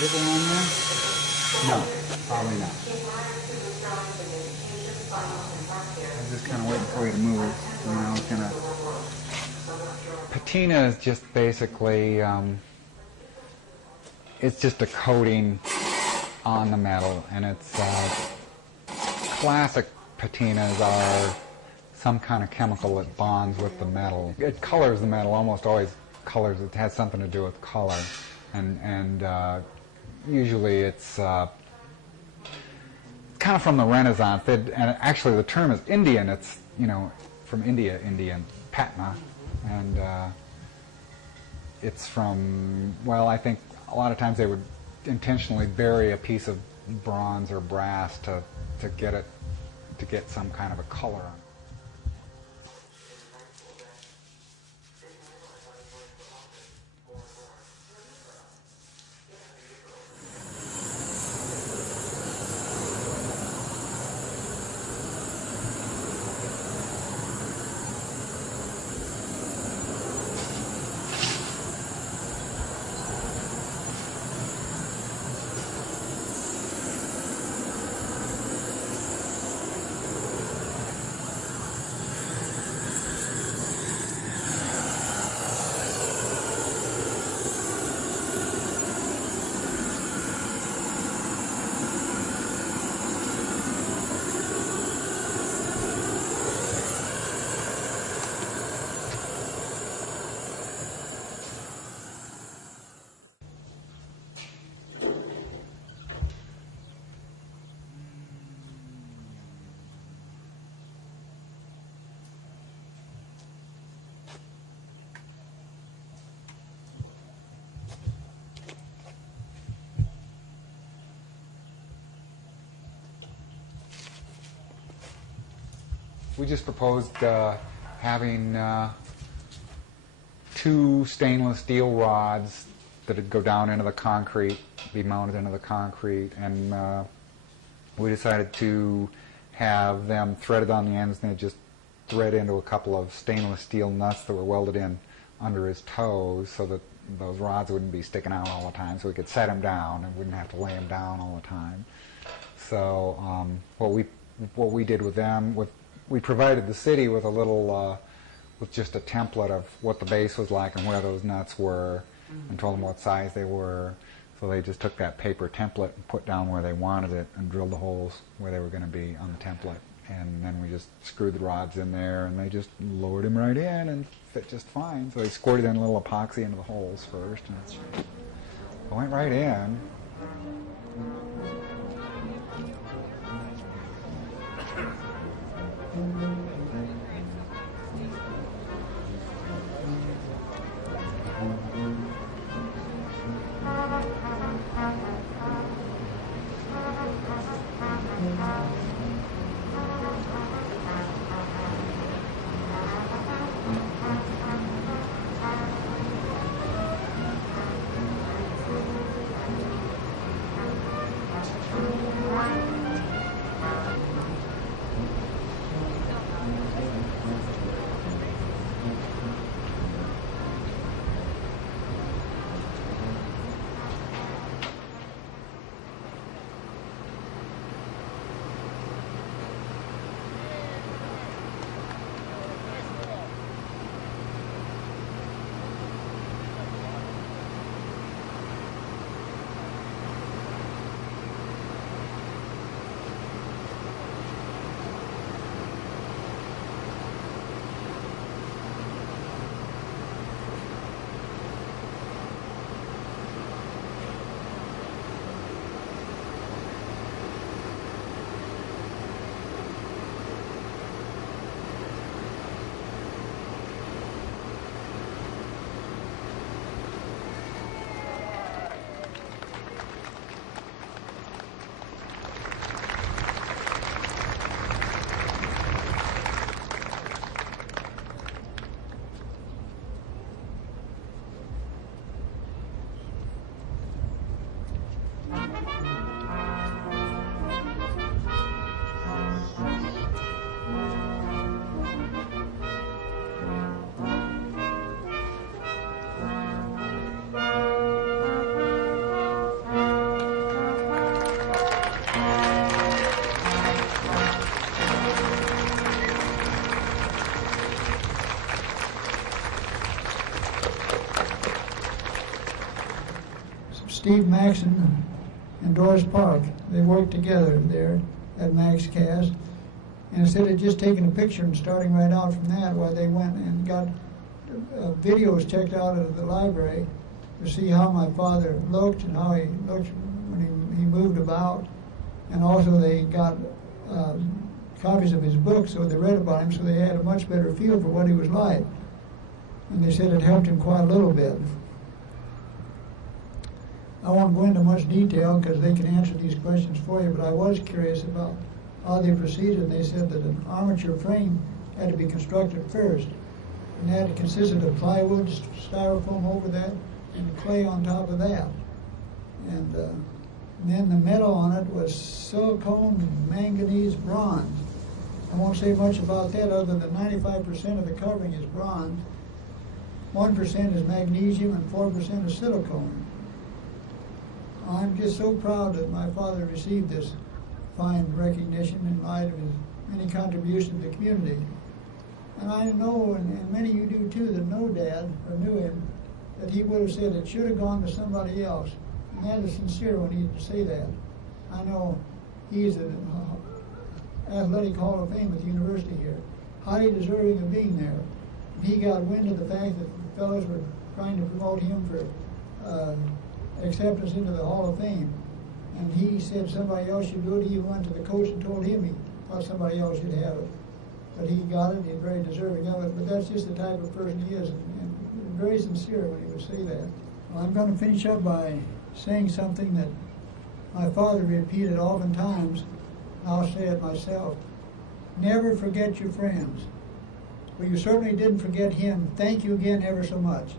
Dribble on there? No, probably not. I'm just kind of waiting for you to move. You know, it's gonna. Patina is just basically, it's just a coating on the metal, and it's classic patinas are some kind of chemical that bonds with the metal. It colors the metal, almost always colors. It has something to do with color, and usually it's kind of from the Renaissance. And actually, the term is Indian. It's, you know, from India, Indian patna, and it's from, well, I think a lot of times they would intentionally bury a piece of bronze or brass to get some kind of a color on it. We just proposed having 2 stainless steel rods that would go down into the concrete, be mounted into the concrete, and we decided to have them threaded on the ends, and they just thread into a couple of stainless steel nuts that were welded in under his toes so that those rods wouldn't be sticking out all the time, so we could set them down and wouldn't have to lay them down all the time. So what we did with them, we provided the city with a little, with just a template of what the base was like and where those nuts were, and told them what size they were. So they just took that paper template and put down where they wanted it and drilled the holes where they were going to be on the template. And then we just screwed the rods in there, and they just lowered them right in and fit just fine. So they squirted in a little epoxy into the holes first, and it went right in. Steve Maxon and Doris Park. They worked together there at Max Cast. And instead of just taking a picture and starting right out from that, why they went and got videos checked out of the library to see how my father looked and how he looked when he moved about. And also they got copies of his books, so they read about him, so they had a much better feel for what he was like. And they said it helped him quite a little bit. I won't go into much detail because they can answer these questions for you, but I was curious about how they proceeded. And they said that an armature frame had to be constructed first, and that consisted of plywood, styrofoam over that, and clay on top of that. And then the metal on it was silicone, manganese, bronze. I won't say much about that other than 95% of the covering is bronze, 1% is magnesium, and 4% is silicone. I'm just so proud that my father received this fine recognition in light of his many contributions to the community. And I know, and many of you do too, that know Dad, or knew him, that he would have said it should have gone to somebody else. And that is sincere when he say that. I know he's an athletic Hall of Fame at the university here, highly deserving of being there. And he got wind of the fact that the fellows were trying to promote him for acceptance into the Hall of Fame. And he said somebody else should do it. He went to the coach and told him he thought somebody else should have it. But he got it. He's very deserving of it. But that's just the type of person he is, and very sincere when he would say that. Well, I'm going to finish up by saying something that my father repeated oftentimes. I'll say it myself. Never forget your friends. Well, you certainly didn't forget him. Thank you again ever so much.